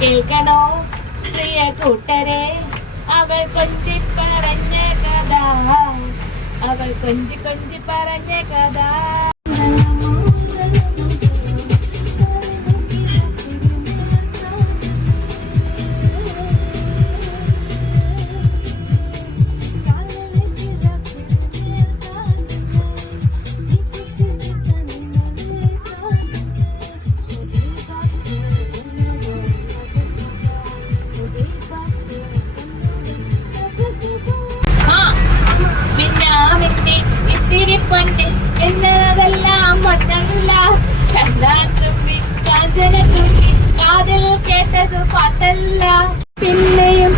കേൾക്കണോ പ്രിയ കൂട്ടരെ, അവൾ കൊഞ്ചി പറഞ്ഞ കഥ, അവൾ കൊഞ്ചി കൊഞ്ചി പറഞ്ഞ കഥ. പണ്ട് എന്നതെല്ലാം മണ്ണല്ല, ചന്ദനത്തുമ്പി കാഞ്ചനത്തുമ്പി കാതിൽ കേട്ടത് പാട്ടല്ല. പിന്നെയും